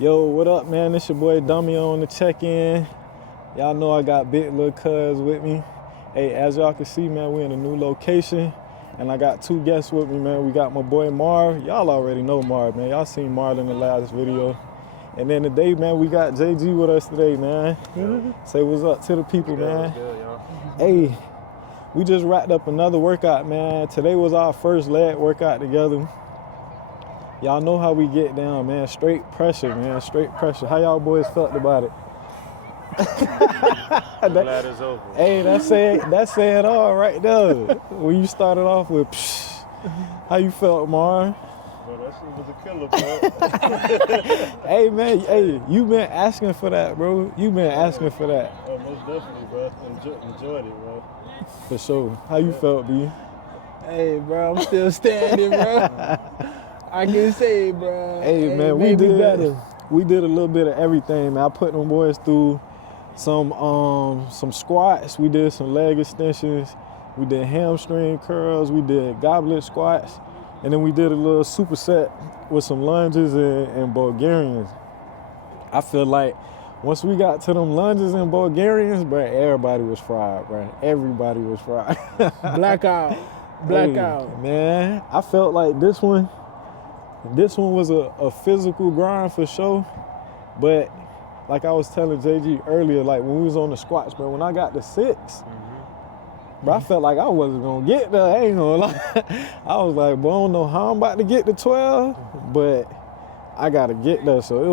Yo, what up, man? It's your boy Dummy on the check-in. Y'all know I got big little cuz with me. Hey, as y'all can see, man, we in a new location, and I got two guests with me, man. We got my boy Marv. Y'all already know Marv, man. Y'all seen Marv in the last video. And then today, man, we got JG with us today, man. Say what's up to the people, man. Good, y'all. Hey, we just wrapped up another workout, man. Today was our first leg workout together. Y'all know how we get down, man. Straight pressure, man. Straight pressure. How y'all boys felt about it? I'm glad it's over. Hey, that's it all right there. When you started off with, psh, how you felt, Mar? Bro, that shit was a killer, bro. Hey, man, hey, you been asking for that, bro. You been asking for that. Oh, most definitely, bro. Enjoyed it, bro. For sure. How you felt, B? Hey, bro, I'm still standing, bro. I can say, bro. Hey, man, we did a little bit of everything, man. I put them boys through some squats. We did some leg extensions. We did hamstring curls. We did goblet squats. And then we did a little superset with some lunges and Bulgarians. I feel like once we got to them lunges and Bulgarians, bro, everybody was fried, bro. Everybody was fried. Blackout. Hey, man, I felt like this one was a physical grind for sure. But like I was telling JG earlier, like when we was on the squats, bro, when I got to 6, bro, I felt like I wasn't gonna get there. I ain't gonna lie. I was like, bro, I don't know how I'm about to get to 12, but I gotta get there. So it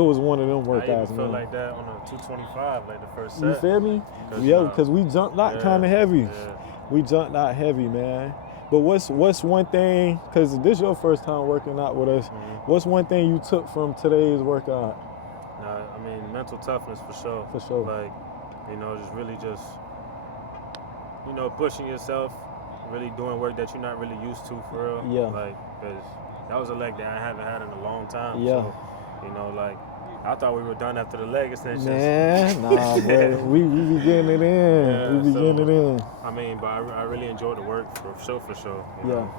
was one of them workouts, I even man. felt like that on a 225, like the first set. You feel me? Yeah, because we jumped out kind of heavy. Yeah. We jumped out heavy, man. But what's one thing, because this is your first time working out with us, what's one thing you took from today's workout? Nah, I mean, mental toughness for sure. For sure. Like, pushing yourself, really doing work that you're not really used to, for real. Yeah. Like, because that was a leg that I haven't had in a long time. Yeah. So, like, I thought we were done after the leg extensions. Man, nah, bro. We be getting it in. Yeah, we be getting it in. I mean, but I really enjoyed the work for sure. You know?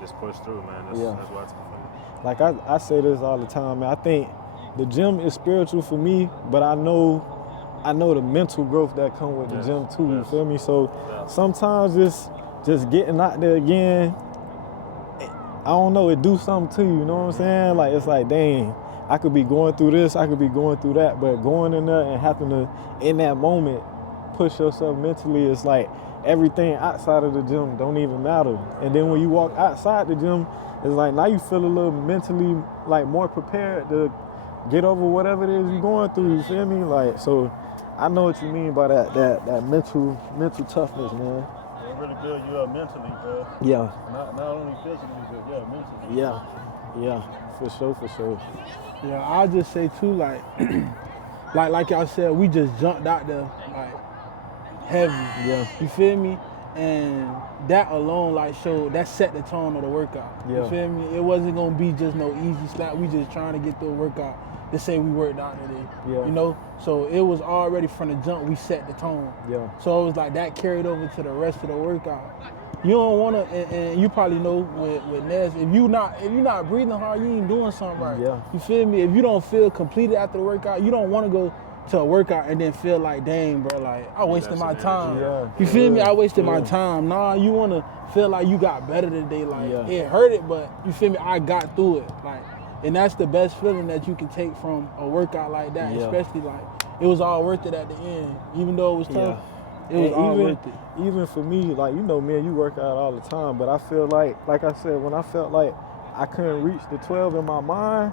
Just push through, man. That's what I took from it. Like I say this all the time, man. I think the gym is spiritual for me, but I know the mental growth that come with the gym too. You feel me? So sometimes just getting out there again, I don't know, it do something to you. You know what I'm saying? Like it's like, dang, I could be going through this, I could be going through that, but going in there and having to, in that moment, push yourself mentally, it's like everything outside of the gym don't even matter. And then when you walk outside the gym, it's like now you feel a little mentally like more prepared to get over whatever it is you're going through, you feel me? Like, so I know what you mean by that mental toughness, man. It really builds you up mentally, bro. Yeah. Not only physically, but mentally. Yeah, for sure. Yeah, I'll just say too, like, like y'all said, we just jumped out there, like, heavy. Yeah. You feel me? And that alone, like, that set the tone of the workout. Yeah. You feel me? It wasn't gonna be just no easy slap. We just trying to get through a workout to say we worked out today. Yeah. You know? So it was already from the jump, we set the tone. Yeah. So it was like that carried over to the rest of the workout. You don't wanna, and you probably know with Ness, if you're not breathing hard, you ain't doing something right. Yeah. You feel me? If you don't feel completed after the workout, you don't wanna go to a workout and then feel like, dang, bro, like I wasted my time. Yeah. You feel me? I wasted my time. Nah, you wanna feel like you got better today. Like it hurt it, but you feel me? I got through it. Like, and that's the best feeling that you can take from a workout like that. Yeah. Especially like it was all worth it at the end, even though it was tough. It was all worth it. Even for me, like, you know, man, you work out all the time, but I feel like I said, when I felt like I couldn't reach the 12 in my mind,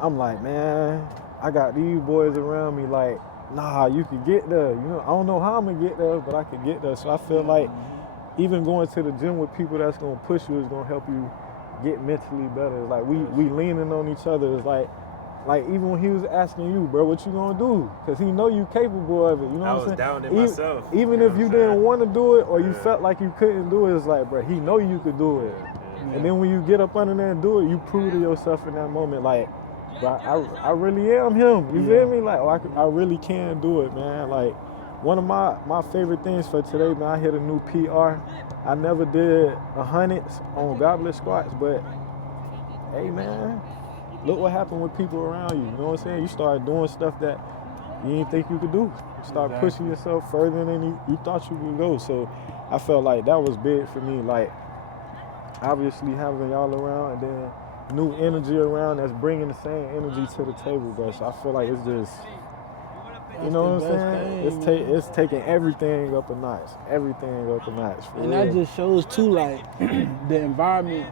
I'm like, man, I got these boys around me like, nah, you could get there. You know, I don't know how I'm gonna get there, but I could get there. So I feel like even going to the gym with people that's gonna push you is gonna help you get mentally better. It's like we leaning on each other. It's like even when he was asking you, bro, what you gonna do? Because he know you capable of it. You know what I'm saying? I was down in myself. Even if you didn't want to do it or you felt like you couldn't do it, it's like, bro, he know you could do it. And then when you get up under there and do it, you prove to yourself in that moment, like, bro, I really am him. You feel me? Like, I really can do it, man. Like, one of my favorite things for today, man, I hit a new PR. I never did 100s on goblet squats, but hey, man, look what happened with people around you. You know what I'm saying? You start doing stuff that you didn't think you could do. You start pushing yourself further than you thought you could go. So I felt like that was big for me. Like, obviously having y'all around and then new energy around that's bringing the same energy to the table, bro. So I feel like it's just, you know what I'm saying? It's taking everything up a notch. Everything up a notch. And that just shows too, like, the environment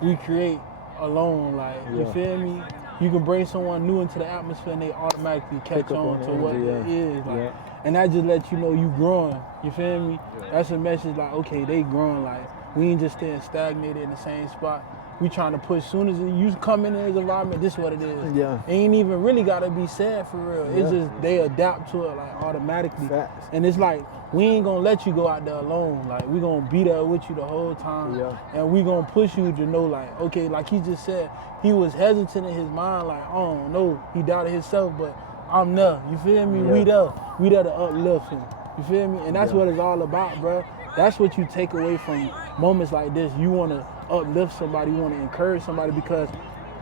we create alone. Like, you feel me? You can bring someone new into the atmosphere and they automatically catch on to what it is. Like, and that just lets you know you growing. You feel me? That's a message like, okay, they growing. Like, we ain't just staying stagnated in the same spot. We trying to push. Soon as you come in this environment, this is what it is. Yeah. It ain't even really gotta be said for real. It's just they adapt to it like automatically. Facts. And it's like, we ain't gonna let you go out there alone. Like, we gonna be there with you the whole time. And we gonna push you to know, like, okay, like he just said, he was hesitant in his mind, like, I don't know, he doubted himself, but I'm there. You feel me? We there. We there to uplift him. You feel me? And that's what it's all about, bro. That's what you take away from moments like this. You wanna uplift somebody, you wanna encourage somebody, because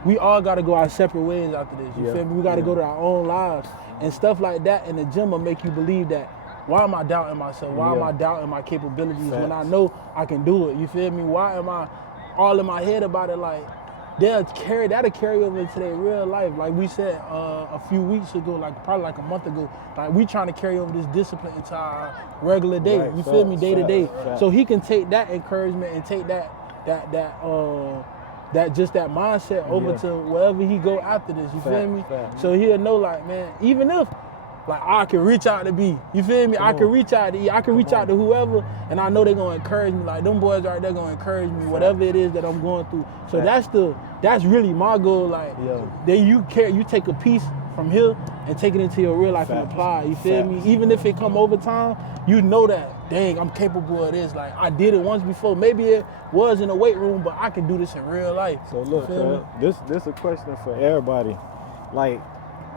we all gotta go our separate ways after this. You feel me? We gotta go to our own lives. And stuff like that in the gym will make you believe that, why am I doubting myself? Why am I doubting my capabilities when I know I can do it? You feel me? Why am I all in my head about it? Like, that'll carry over into their real life. Like we said a few weeks ago, like probably like a month ago, like we trying to carry over this discipline into our regular day. You feel me? Day to day. So he can take that encouragement and take that mindset over to wherever he go after this. You feel me? So he'll know, like, man, even if, like, I can reach out to B. You feel me? I can reach out to E. I can reach out to whoever, and I know they're gonna encourage me. Like, them boys right there gonna encourage me, whatever it is that I'm going through. So that's really my goal. Like, you take a piece from here and take it into your real life and apply. You feel me? Even if it come over time, you know that, dang, I'm capable of this. Like, I did it once before. Maybe it was in a weight room, but I can do this in real life. So look, this a question for everybody. Like,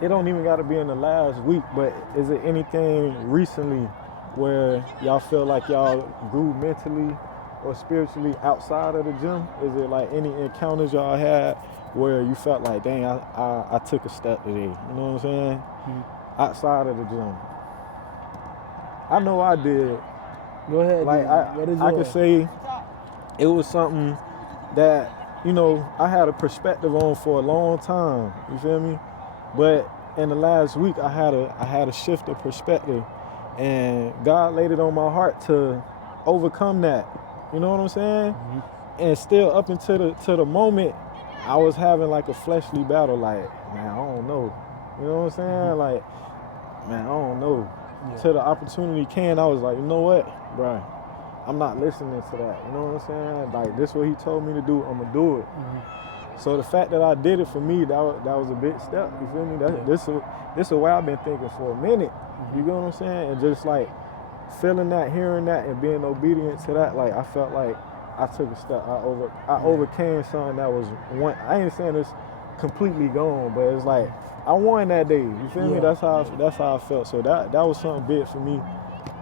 it don't even got to be in the last week, but is it anything recently where y'all feel like y'all grew mentally or spiritually outside of the gym? Is it like any encounters y'all had where you felt like, dang, I took a step today? You know what I'm saying? Outside of the gym. I know I did. Go ahead. Like, I could say it was something that, you know, I had a perspective on for a long time. You feel me? But in the last week, I had a shift of perspective, and God laid it on my heart to overcome that. You know what I'm saying? And still up until the moment, I was having like a fleshly battle. Like, man, I don't know. You know what I'm saying? Like, man, I don't know. Till the opportunity came, I was like, you know what, bro? I'm not listening to that. You know what I'm saying? Like, this is what he told me to do. I'm gonna do it. So the fact that I did it, for me, that was a big step. You feel me? This is what I've been thinking for a minute. You know what I'm saying? And just like feeling that, hearing that, and being obedient to that, like, I felt like I took a step. I overcame something that was one. I ain't saying it's completely gone, but it's like I won that day. You feel me? That's how I felt. So that was something big for me.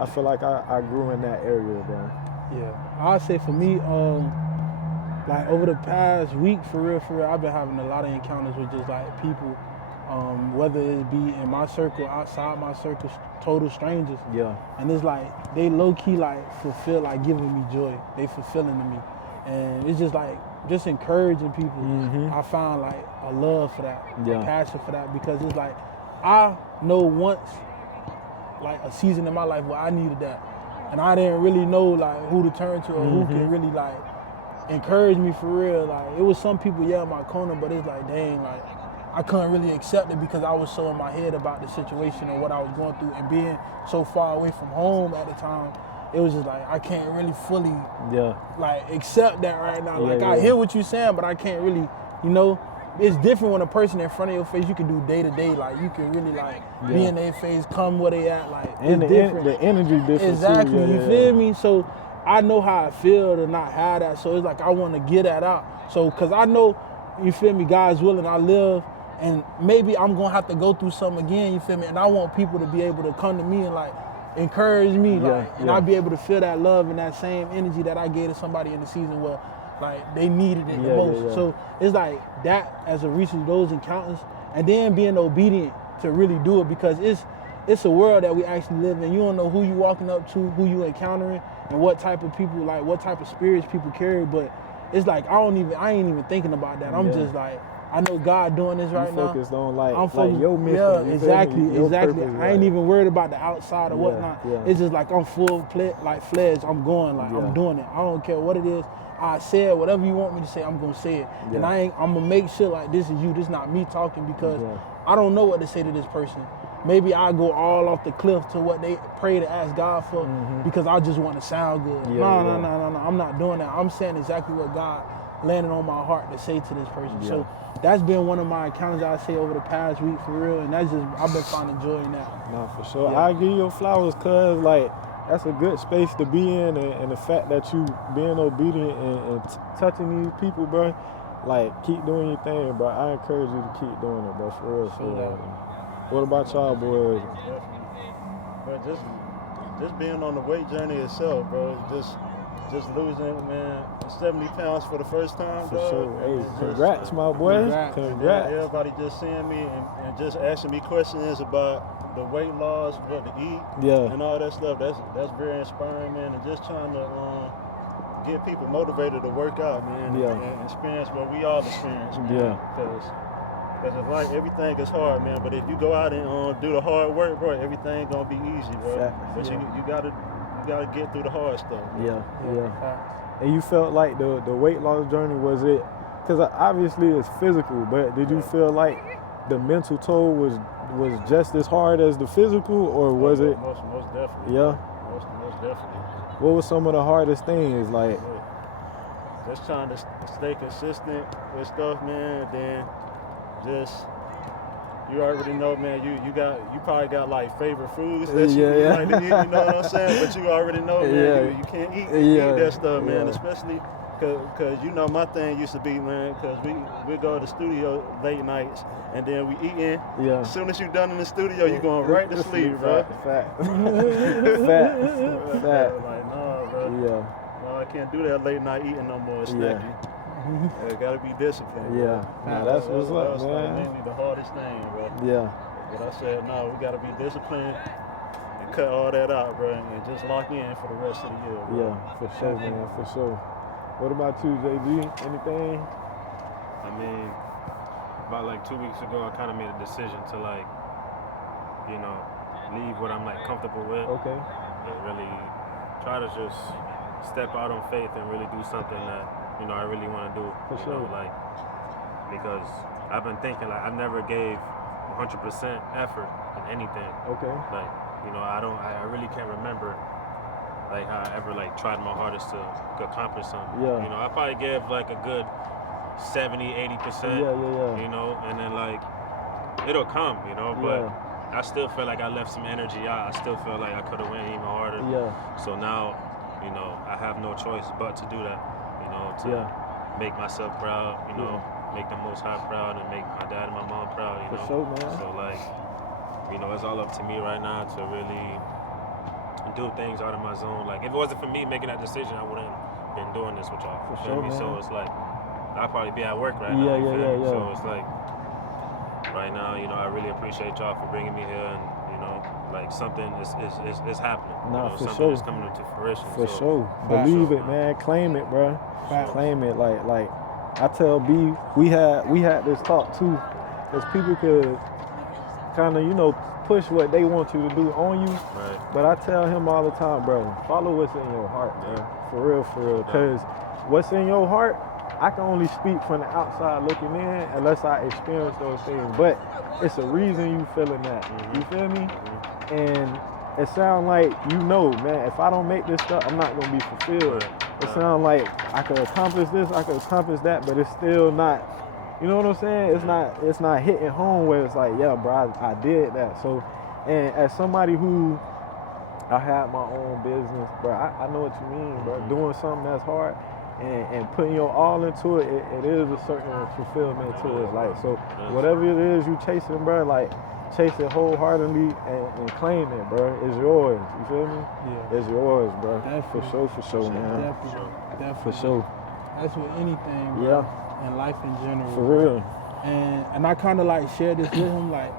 I feel like I grew in that area, bro. Yeah, I'd say for me, like over the past week, for real, I've been having a lot of encounters with just like people, whether it be in my circle, outside my circle, total strangers. And it's like, they low-key like fulfill, like giving me joy. They fulfilling to me. And it's just like, just encouraging people. I found like a love for that, a passion for that, because it's like, I know once, like a season in my life where I needed that. And I didn't really know like who to turn to or who can really like encourage me for real. Like, it was some people in my corner, but it's like, dang, like I couldn't really accept it because I was so in my head about the situation and what I was going through, and being so far away from home at the time. It was just like, I can't really fully like accept that right now. Like, I hear what you're saying, but I can't really, you know, it's different when a person in front of your face, you can do day to day. Like, you can really like be in their face, come where they at. Like, and it's different. The energy different. Exactly, too. you feel me? So I know how I feel to not have that. So it's like, I want to get that out. So, cause I know, you feel me, God's willing, I live, and maybe I'm gonna have to go through something again, you feel me? And I want people to be able to come to me and like encourage me, like, and I'll be able to feel that love and that same energy that I gave to somebody in the season where like they needed it the Yeah, most. yeah, yeah. So it's like that as a result of those encounters, and then being obedient to really do it, because it's a world that we actually live in. You don't know who you walking up to, who you encountering, and what type of people, like what type of spirits people carry. But it's like I ain't even thinking about that. I'm just like, I know God doing this right now. Focused on like, I'm focused, like your mission. yeah, you feel exactly, me? Your exactly. purpose, I ain't even worried about the outside or Yeah, whatnot. yeah. It's just like I'm fledged. I'm going, like Yeah. I'm doing it. I don't care what it is. I said whatever you want me to say, I'm gonna say it. And Yeah. I'm gonna make sure like this is you. This not me talking, because Yeah. I don't know what to say to this person. Maybe I go all off the cliff to what they pray to ask God for, because I just want to sound good. Yeah, No. I'm not doing that. I'm saying exactly what God landed on my heart to say to this person. Yeah. So that's been one of my encounters I say over the past week, for real. And that's just, I've been finding joy in that. Nah, for sure. Yeah. I give you your flowers, cuz like that's a good space to be in, and the fact that you being obedient and touching these people, bro. Like, keep doing your thing, bro. I encourage you to keep doing it, bro. For real. Show that. What about y'all, boys? But just being on the weight journey itself, bro. Just losing, man, 70 pounds for the first time, For dog. sure. Hey, It's congrats, my boy. Congrats. Congrats. Everybody just seeing me and just asking me questions about the weight loss, what to eat, Yeah. and all that stuff. That's very inspiring, man. And just trying to get people motivated to work out, man. Yeah. And experience what we all experience, man. Yeah. Because it's like everything is hard, man. But if you go out and do the hard work, bro, everything gonna be easy, bro. Facts, But yeah. you gotta get through the hard stuff. Bro. Yeah. And you felt like the weight loss journey, was it, because obviously it's physical, but did you feel like the mental toll was just as hard as the physical, or was it? Most definitely. Yeah. Most definitely. What was some of the hardest things? Like, Just trying to stay consistent with stuff, man. Then just, you already know, man. You probably got like favorite foods that you like to eat. You know what I'm saying? But you already know, man. You can't eat that stuff, man. Yeah. Especially because you know my thing used to be, man. Because we go to the studio late nights and then we eating. yeah. As soon as you done in the studio, you going right to sleep, bro. Fact. Like, nah, bro. Yeah. No, I can't do that late night eating no more. It's snacky. I gotta be disciplined. Yeah. Nah, that's what's up, That's man. mainly the hardest thing, bro. Yeah. But I said, no, we gotta be disciplined and cut all that out, bro, and just lock in for the rest of the year, bro. Yeah, for sure, man, for sure. What about you, JB? Anything? I mean, about like 2 weeks ago, I kind of made a decision to like, leave what I'm like comfortable with. Okay. And really try to just step out on faith and really do something that, I really want to do. For you sure. know, like, because I've been thinking like I never gave 100% effort in anything. Okay. Like, I really can't remember like how I ever like tried my hardest to accomplish something. Yeah. I probably gave like a good 70-80%. Yeah. And then like it'll come, but I still feel like I left some energy out. I still feel like I could have went even harder. Yeah. So now, I have no choice but to do that, to make myself proud, make the Most High proud and make my dad and my mom proud, For sure, man. So like, it's all up to me right now to really do things out of my zone. Like if it wasn't for me making that decision, I wouldn't been doing this with y'all. For You feel sure, me? man. So it's like I'd probably be at work right now. Yeah, you yeah, feel me? yeah. So it's like right now, I really appreciate y'all for bringing me here, and like something is happening. Nah, for something sure. is coming into fruition. For so, sure. Facts. Believe it, man. Claim it, bro. Facts. Claim it. Like I tell B, we had this talk too, because people could kind of, push what they want you to do on you. Right. But I tell him all the time, bro, follow what's in your heart, man. For real. Because what's in your heart, I can only speak from the outside looking in unless I experience those things. But it's a reason you feeling that. You feel me? And it sounds like man, if I don't make this stuff, I'm not gonna be fulfilled. It sounds like I could accomplish this, I could accomplish that, but it's still not, you know what I'm saying? It's not hitting home where it's like, yeah, bro, I did that. So, and as somebody who I had my own business, bro, I know what you mean, bro. Doing something that's hard and putting your all into it, it is a certain fulfillment to it. Like, so whatever it is you chasing, bro, like chase it wholeheartedly and claim it, bro. It's yours. You feel me? Yeah. It's yours, bro. Definitely. For sure, man. Definitely. For sure. That's with anything, bro. Yeah. And life in general. For real. And I kind of like share this with him, like,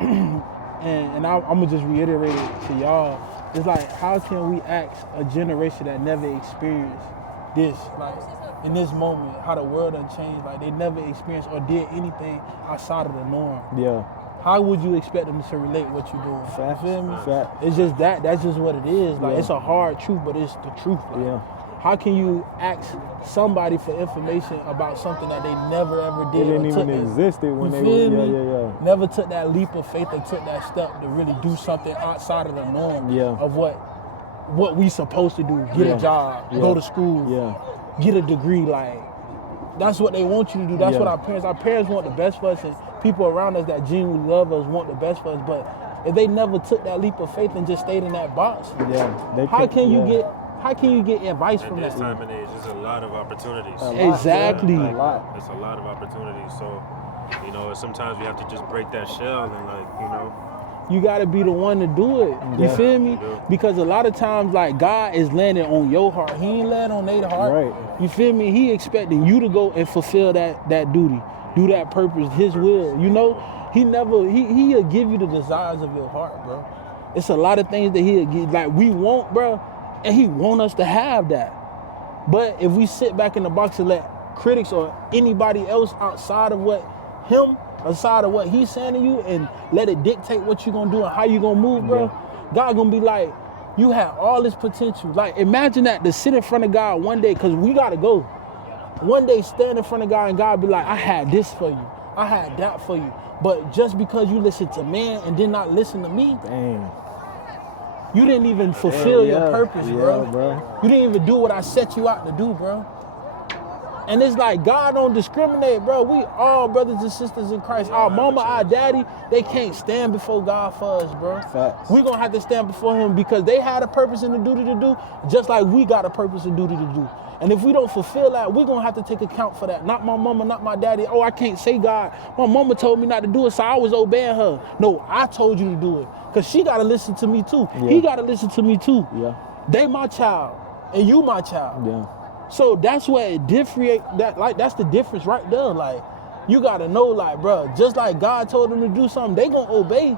and I'm gonna just reiterate it to y'all. It's like, how can we ask a generation that never experienced this, like, in this moment, how the world done changed, like they never experienced or did anything outside of the norm. Yeah. How would you expect them to relate what you're doing? Facts. You feel me? Facts. It's just that's just what it is. Like, Yeah. it's a hard truth, but it's the truth. Like, Yeah. how can you ask somebody for information about something that they never ever did? It didn't or even took existed when you they feel were, me? yeah. Never took that leap of faith or took that step to really do something outside of the norm of what we supposed to do. Get a job, go to school, get a degree. Like, that's what they want you to do. That's what our parents want the best for us, and people around us that genuinely love us want the best for us. But if they never took that leap of faith and just stayed in that box, how can you get advice from that? At this time and age, there's a lot of opportunities. Exactly. A lot. There's a lot of opportunities. So, you know, sometimes we have to just break that shell and, like, you know. You gotta be the one to do it. You feel me? Because a lot of times, like, God is landing on your heart. He ain't landing on their heart. Right. You feel me? He expecting you to go and fulfill that duty, do that purpose, his will. You know, he'll give you the desires of your heart, bro. It's a lot of things that he'll give, like, we want, bro, and he want us to have that. But if we sit back in the box and let critics or anybody else outside of what he's saying to you and let it dictate what you're gonna do and how you gonna move, bro, God gonna be like, you have all this potential. Like, imagine that, to sit in front of God one day, because we gotta go. One day stand in front of God and God be like, I had this for you. I had that for you. But just because you listen to man and did not listen to me, Dang. you didn't even fulfill your purpose, bro. Bro. You didn't even do what I set you out to do, bro. And it's like, God don't discriminate, bro. We all brothers and sisters in Christ. Our mama, our daddy, they can't stand before God for us, bro. Facts. We're going to have to stand before him because they had a purpose and a duty to do, just like we got a purpose and duty to do. And if we don't fulfill that, we're going to have to take account for that. Not my mama, not my daddy. Oh, I can't say God. My mama told me not to do it, so I was obeying her. No, I told you to do it because she got to listen to me too. Yeah. He got to listen to me too. Yeah. They my child and you my child. Yeah. So that's where it that's the difference right there. Like, you gotta know, like, bro, just like God told them to do something, they gonna obey.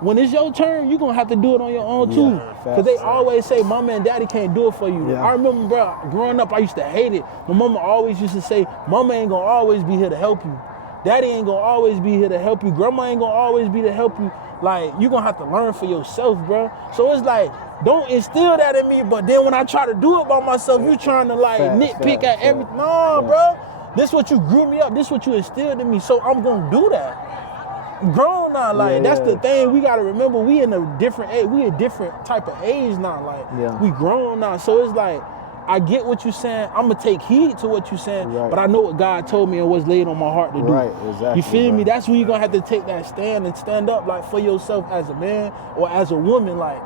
When it's your turn, you gonna have to do it on your own too. Cause they always say mama and daddy can't do it for you. Yeah. I remember, bro, growing up, I used to hate it. My mama always used to say, mama ain't gonna always be here to help you. Daddy ain't gonna always be here to help you. Grandma ain't gonna always be to help you. Like, you gonna have to learn for yourself, bro. So it's like, don't instill that in me, but then when I try to do it by myself, you trying to, like, nitpick at everything. No, bro. This what you grew me up. This what you instilled in me, so I'm gonna do that. I'm grown now, like, that's the thing. We gotta remember, we in a different age. We a different type of age now, like, we grown now. So it's like, I get what you're saying. I'm gonna take heed to what you're saying, but I know what God told me and what's laid on my heart to do. Right, exactly. You feel me? That's when you're gonna have to take that stand and stand up, like, for yourself as a man or as a woman. Like,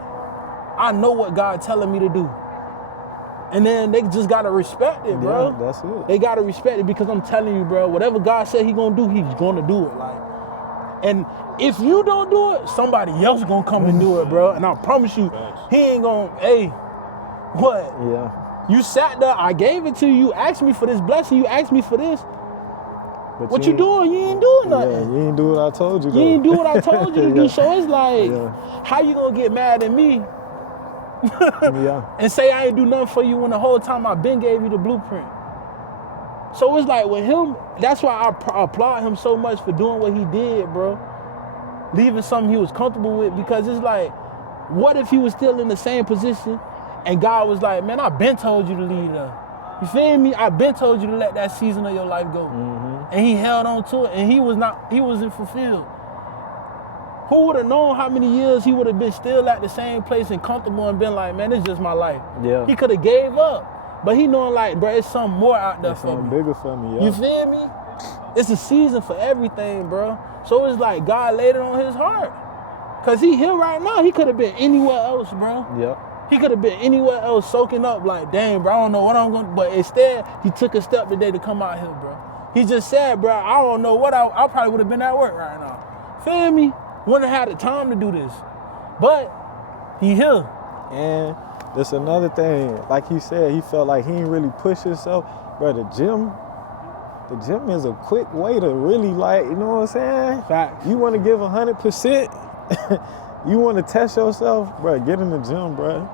I know what God telling me to do. And then they just gotta respect it, bro. Yeah, that's it. They gotta respect it because I'm telling you, bro, whatever God said he gonna do, he's gonna do it. Like, and if you don't do it, somebody else gonna come and do it, bro. And I promise you, he ain't gonna, hey, what? Yeah. You sat there, I gave it to you, you asked me for this blessing, you asked me for this. But What you doing? You ain't doing nothing. Yeah, you ain't do what I told you to. You ain't do what I told you to do. So it's like, Yeah. how you gonna get mad at me Yeah. and say I ain't do nothing for you when the whole time I been gave you the blueprint? So it's like with him, that's why I applaud him so much for doing what he did, bro. Leaving something he was comfortable with, because it's like, what if he was still in the same position and God was like, man, I been told you to leave her. You feel me? I been told you to let that season of your life go. And he held on to it, and he wasn't fulfilled. Who would have known how many years he would have been still at the same place and comfortable and been like, man, it's just my life. Yeah. He could have gave up. But he knowing, like, bro, it's something more out there It's for something me. bigger for me, yeah. You feel me? It's a season for everything, bro. So it's like God laid it on his heart. Cause he here right now. He could have been anywhere else, bro. Yep. He could have been anywhere else soaking up, like, dang, bro, I don't know what I'm going to, but instead, he took a step today to come out here, bro. He just said, bro, I don't know what I probably would have been at work right now. Feel me? Wouldn't have had the time to do this. But he here. And there's another thing, like he said, he felt like he didn't really push himself. bro, the gym is a quick way to really like, you know what I'm saying? Facts. You want to give 100%, you want to test yourself, bro, get in the gym, bro.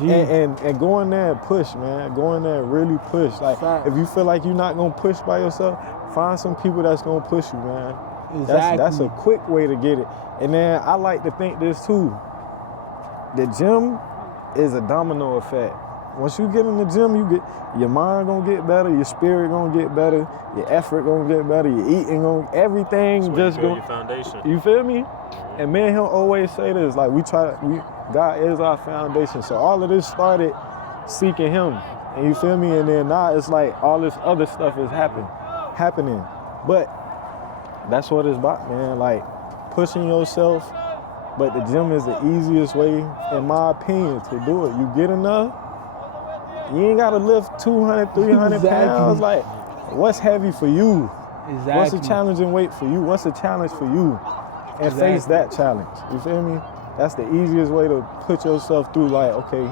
And go in there and push, man. Go in there and really push. Like, if you feel like you're not going to push by yourself, find some people that's going to push you, man. Exactly. That's a quick way to get it. And then I like to think this too. The gym is a domino effect. Once you get in the gym, your mind gonna get better, your spirit gonna get better, your effort gonna get better, your eating everything just your foundation. You feel me? And me and him always say this, like God is our foundation. So all of this started seeking him. And you feel me? And then now it's like all this other stuff is happening. But that's what it's about, man. Like pushing yourself. But the gym is the easiest way, in my opinion, to do it. You get enough, you ain't gotta lift 200, 300 pounds. Like, what's heavy for you? Exactly. What's a challenging weight for you? What's a challenge for you? And face that challenge. You feel me? That's the easiest way to put yourself through. Like, okay,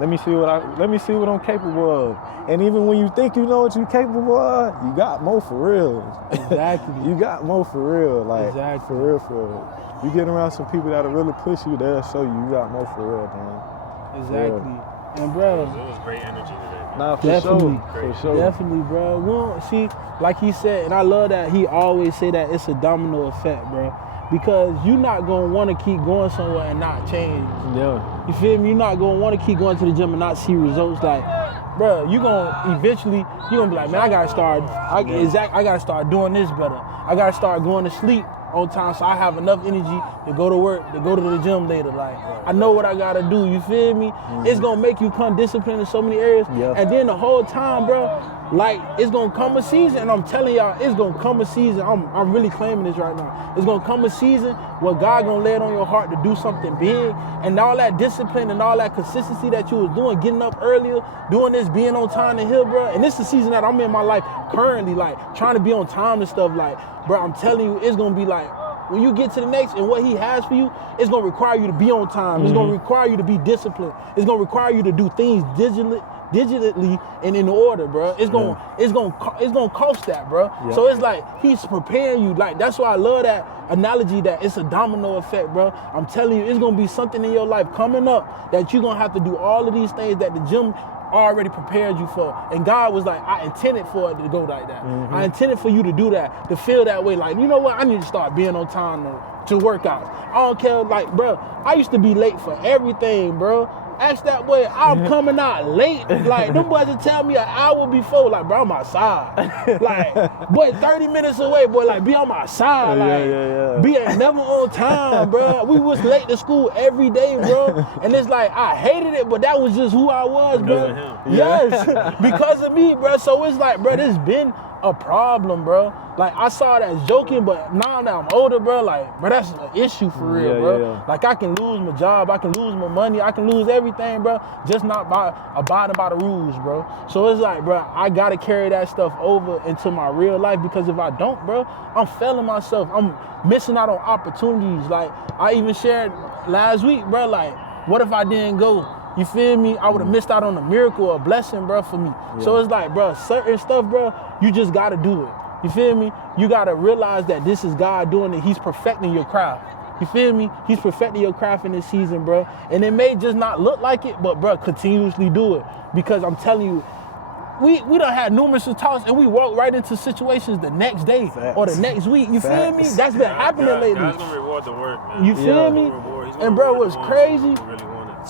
let me see what I'm capable of. And even when you think you know what you're capable of, you got more for real. Exactly. You got more for real. Like, exactly. For real. You get around some people that'll really push you, they'll show you got more for real, man. Exactly. And bro, it was great energy today, man. Nah, for sure. Definitely, bro. We don't see, like he said, and I love that he always say that it's a domino effect, bro. Because you're not gonna want to keep going somewhere and not change. Yeah. You feel me? You're not gonna want to keep going to the gym and not see results. Like, bro, you gonna eventually, you gonna be like, man, I gotta start doing this better. I gotta start going to sleep on time so I have enough energy to go to work, to go to the gym later. Like, I know what I gotta do, you feel me? It's gonna make you become disciplined in so many areas. Yeah. And then the whole time, bro, like, it's gonna come a season, and I'm telling y'all, it's gonna come a season, I'm really claiming this right now. It's gonna come a season where God gonna lay it on your heart to do something big, and all that discipline and all that consistency that you was doing, getting up earlier, doing this, being on time to hill, bro. And this is the season that I'm in my life currently, like, trying to be on time and stuff. Like, bro, I'm telling you, it's gonna be like, when you get to the next and what he has for you, it's gonna require you to be on time. It's gonna require you to be disciplined. It's gonna require you to do things digitally and in order, bro. It's gonna cost that, bro. Yeah. So it's like he's preparing you. Like, that's why I love that analogy that it's a domino effect, bro. I'm telling you, it's gonna be something in your life coming up that you're gonna have to do all of these things that the gym already prepared you for. And God was like, I intended for it to go like that. I intended for you to do that, to feel that way. Like, you know what? I need to start being on time to workouts. I don't care. Like, bro, I used to be late for everything, bro. Ask that boy, I'm coming out late. Like, them boys would tell me an hour before, like, bro, I'm outside. Like, boy, 30 minutes away, boy, like, be on my side. Like, be never on time, bro. We was late to school every day, bro. And it's like, I hated it, but that was just who I was, bro. Yes, because of me, bro. So it's like, bro, this been a problem, bro. Like, I saw it as joking, but now that I'm older, bro, like, bro, that's an issue for real, bro. Like, I can lose my job, I can lose my money, I can lose everything, bro, just not by abiding by the rules, bro. So it's like, bro, I gotta carry that stuff over into my real life, because if I don't, bro, I'm failing myself. I'm missing out on opportunities. Like, I even shared last week, bro, like, what if I didn't go? You feel me? I would have missed out on a miracle or a blessing, bro, for me. So it's like, bro, certain stuff, bro, you just got to do it. You feel me? You got to realize that this is God doing it. He's perfecting your craft. You feel me? He's perfecting your craft in this season, bro. And it may just not look like it, but, bro, continuously do it. Because I'm telling you, we done had numerous talks, and we walked right into situations the next day or the next week. You feel me? That's been happening lately. God's going to reward the work, man. You feel me? And, bro, what's crazy?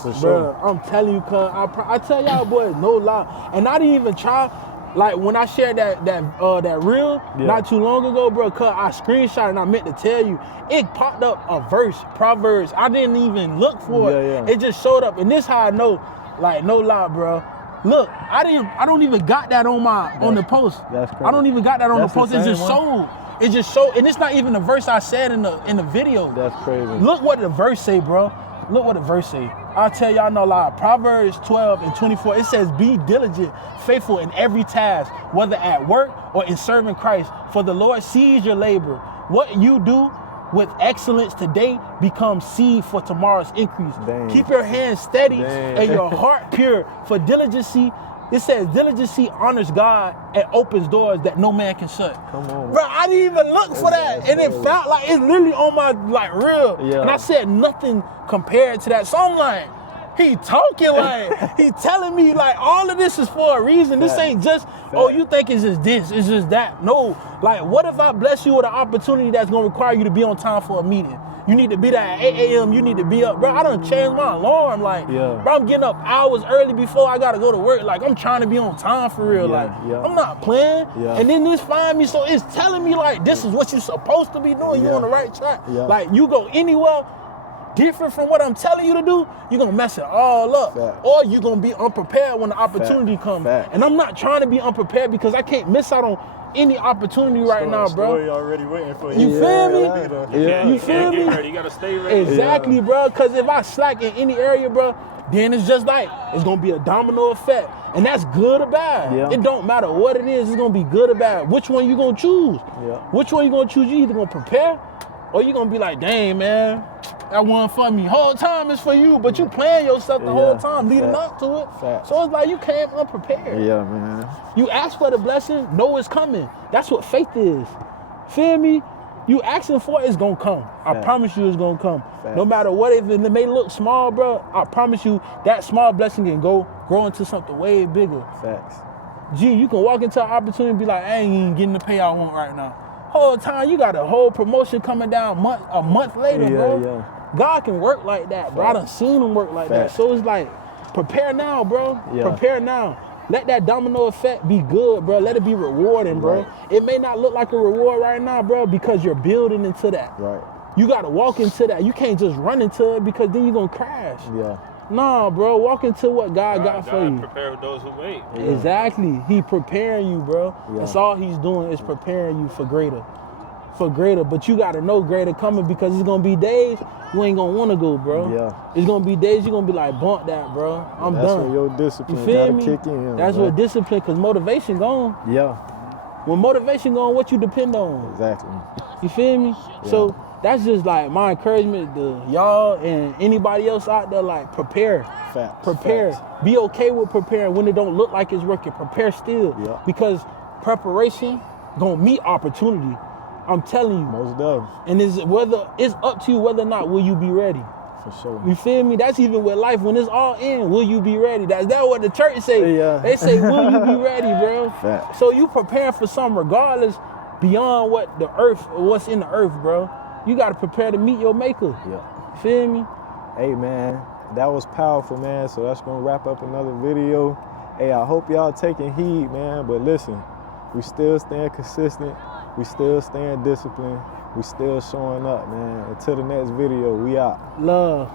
For sure. Bro, I'm telling you, cuz I tell y'all, boys, no lie. And I didn't even try. Like, when I shared that reel not too long ago, bro, cuz I screenshot and I meant to tell you, it popped up a verse, Proverbs. I didn't even look for it. It just showed up. And this how I know, like, no lie, bro. Look, I don't even got that on the post. That's crazy. I don't even got that on the post. It just showed. It just showed, and it's not even the verse I said in the video. That's crazy. Look what the verse say, bro. Look what the verse say. I'll tell y'all no lie. Proverbs 12:24, it says, be diligent, faithful in every task, whether at work or in serving Christ. For the Lord sees your labor. What you do with excellence today becomes seed for tomorrow's increase. Dang. Keep your hands steady and your heart pure, for diligency It says diligency honors God and opens doors that no man can shut. Come on. Bro, I didn't even look for that. And it felt like it's literally on my like real. Yeah. And I said nothing compared to that. So I'm like, he talking like, he telling me like all of this is for a reason. This ain't just, oh, you think it's just this, it's just that. No, like what if I bless you with an opportunity that's gonna require you to be on time for a meeting? You need to be there at 8 a.m. You need to be up. Bro, I done changed my alarm. Like, bro, I'm getting up hours early before I got to go to work. Like, I'm trying to be on time for real. I'm not playing. And then this find me, so it's telling me, like, this is what you're supposed to be doing. You're on the right track. Like, you go anywhere different from what I'm telling you to do, you're going to mess it all up. Or you're going to be unprepared when the opportunity comes. And I'm not trying to be unprepared because I can't miss out on any opportunity right now, bro. Story already waiting for you. You feel me? You feel me? You gotta stay ready. Exactly, bro. Because if I slack in any area, bro, then it's just like it's gonna be a domino effect, and that's good or bad. It don't matter what it is. It's gonna be good or bad. Which one you gonna choose? Which one you gonna choose? You either gonna prepare, or you gonna be like, dang, man, that one for me. Whole time is for you, but you plan yourself the whole time leading up to it. So it's like you came unprepared. Yeah, man. You ask for the blessing, know it's coming. That's what faith is. Feel me? You asking for it, it's gonna come. I promise you it's gonna come. No matter what, if it may look small, bro, I promise you that small blessing can grow into something way bigger. Gee, you can walk into an opportunity and be like, I ain't even getting the pay I want right now. Whole time you got a whole promotion coming down a month later, bro. God can work like that, bro. I done seen him work like that. So it's like, prepare now, bro. Prepare now. Let that domino effect be good, bro. Let it be rewarding, bro. It may not look like a reward right now, bro, because you're building into that. You got to walk into that. You can't just run into it because then you're going to crash. Nah, bro. Walk into what God got for you. Prepare those who wait. Exactly. He preparing you, bro. That's all he's doing is preparing you for greater. But you got to know greater coming because it's going to be days you ain't going to want to go, bro. It's going to be days you're going to be like, bump that, bro. I'm done. That's where your discipline got to kick in. That's what discipline, because motivation gone. When motivation gone, what you depend on? Exactly. You feel me? So that's just like my encouragement to y'all and anybody else out there, like prepare. Prepare. Be okay with preparing when it don't look like it's working. Prepare still. Because preparation gonna meet opportunity. I'm telling you. Most definitely. And it's up to you whether or not will you be ready. For sure. You feel me? That's even with life. When it's all in, will you be ready? That's what the church say. They say, will you be ready, bro? So you preparing for something regardless beyond what's in the earth, bro. You got to prepare to meet your maker. Feel me? Hey, man, that was powerful, man. So that's going to wrap up another video. Hey, I hope y'all taking heed, man. But listen, we still staying consistent. We still staying disciplined. We still showing up, man. Until the next video, we out. Love.